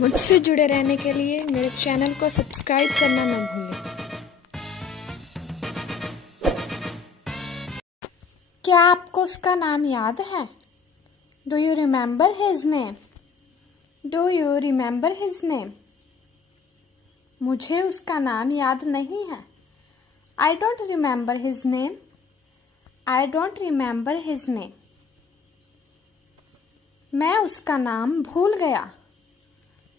मुझसे जुड़े रहने के लिए मेरे चैनल को सब्सक्राइब करना न भूलें। क्या आपको उसका नाम याद है? Do you remember his name? Do you remember his name? मुझे उसका नाम याद नहीं है। I don't remember his name. I don't remember his name. मैं उसका नाम भूल गया।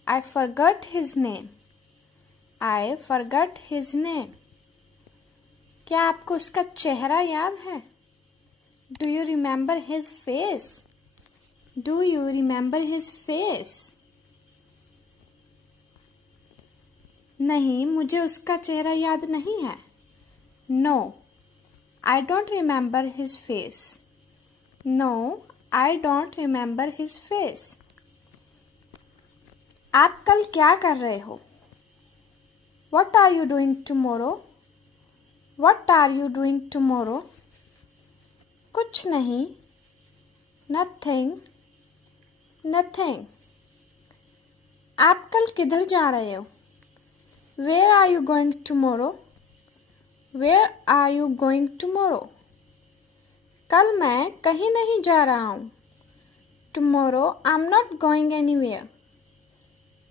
I forgot his name. I forgot his name. क्या आपको उसका चेहरा याद है? Do you remember his face? Do you remember his face? नहीं, मुझे उसका चेहरा याद नहीं है। No, I don't remember his face. No, I don't remember his face. आप कल क्या कर रहे हो? What are you doing tomorrow? What are you doing tomorrow? कुछ नहीं. Nothing. Nothing. आप कल किधर जा रहे हो? Where are you going tomorrow? Where are you going tomorrow? कल मैं कहीं नहीं जा रहा हूँ. Tomorrow I'm not going anywhere.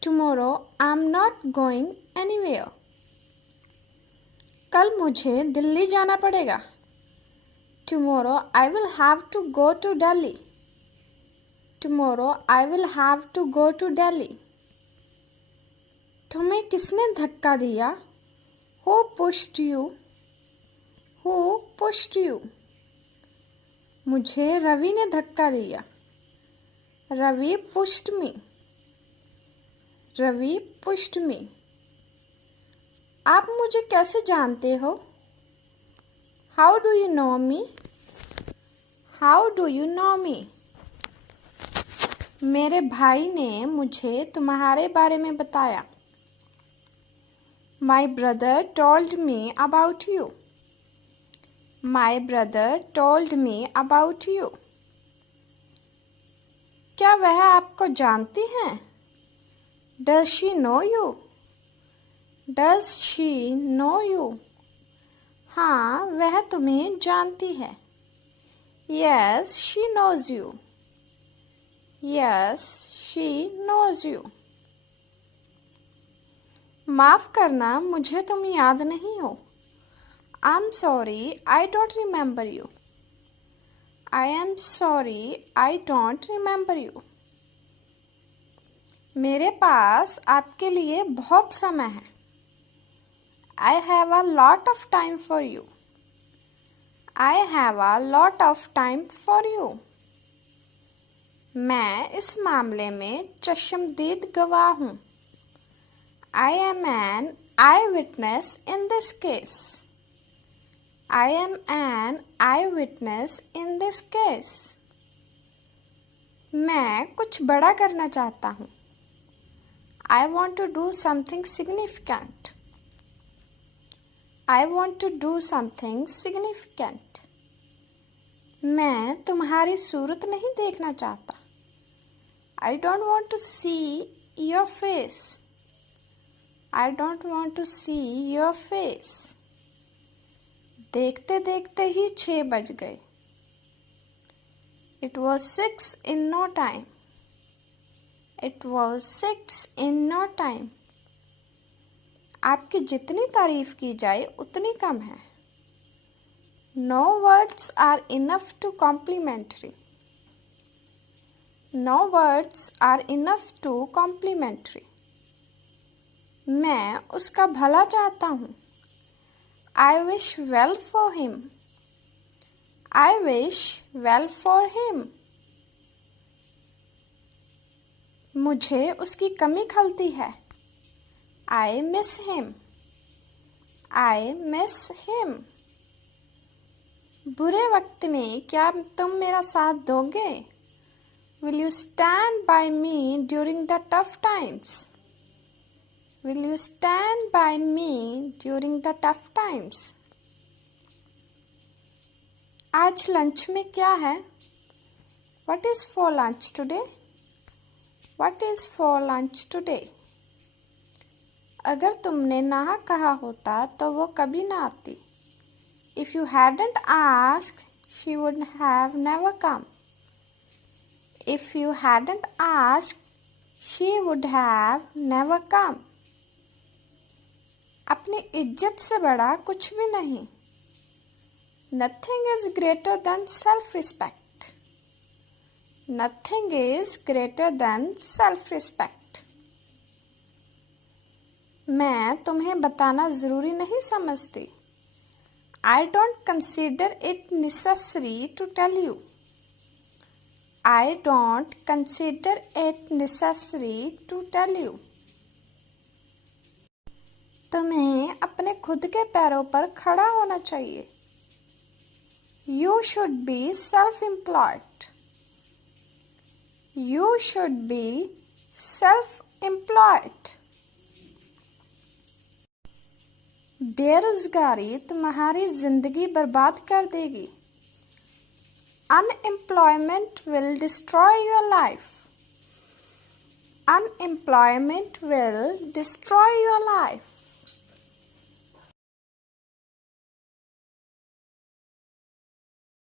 Tomorrow I'm not going anywhere. कल मुझे दिल्ली जाना पड़ेगा. Tomorrow I will have to go to Delhi. Tomorrow I will have to go to Delhi. तुम्हें किसने धक्का दिया? Who pushed you? Who pushed you? मुझे रवि ने धक्का दिया. Ravi pushed me. Ravi pushed me. आप मुझे कैसे जानते हो? How do you know me? How do you know me? मेरे भाई ने मुझे तुम्हारे बारे में बताया. My brother told me about you. My brother told me about you. क्या वह आपको जानती हैं? Does she know you? Does she know you? हाँ, वह तुम्हें जानती है. Yes, she knows you. Yes, she knows you. माफ़ करना, मुझे तुम याद नहीं हो. I'm sorry, I don't remember you. I am sorry, I don't remember you. मेरे पास आपके लिए बहुत समय है. I have a lot of time for you. I have a lot of time for you. मैं इस मामले में चश्मदीद गवाह हूँ. I am an eyewitness in this case. I am an eyewitness in this case. मैं कुछ बड़ा करना चाहता हूँ. I want to do something significant. I want to do something significant. मैं तुम्हारी सूरत नहीं देखना चाहता. I don't want to see your face. I don't want to see your face. देखते देखते ही 6 बज गए. It was 6 in no time. It was 6 in no time. आपकी जितनी तारीफ की जाए उतनी कम है. No words are enough to complimentary. No words are enough to complimentary. मैं उसका भला चाहता हूँ. I wish well for him. I wish well for him. मुझे उसकी कमी खलती है. I miss him. I miss him. बुरे वक्त में क्या तुम मेरा साथ दोगे? Will you stand by me during the tough times? Will you stand by me during the tough times? आज लंच में क्या है? What is for lunch today? What is for lunch today? अगर तुमने ना कहा होता तो वो कभी ना आती. If you hadn't asked, she would have never come. If you hadn't asked, she would have never come. अपनी इज्जत से बड़ा कुछ भी नहीं. Nothing is greater than self-respect. Nothing is greater than self-respect. मैं तुम्हें बताना ज़रूरी नहीं समझती. I don't consider it necessary to tell you. I don't consider it necessary to tell you. तुम्हें अपने खुद के पैरों पर खड़ा होना चाहिए. You should be self-employed. You should be self-employed. बेरोजगारी तुम्हारी जिंदगी बर्बाद कर देगी. Unemployment will destroy your life. Unemployment will destroy your life.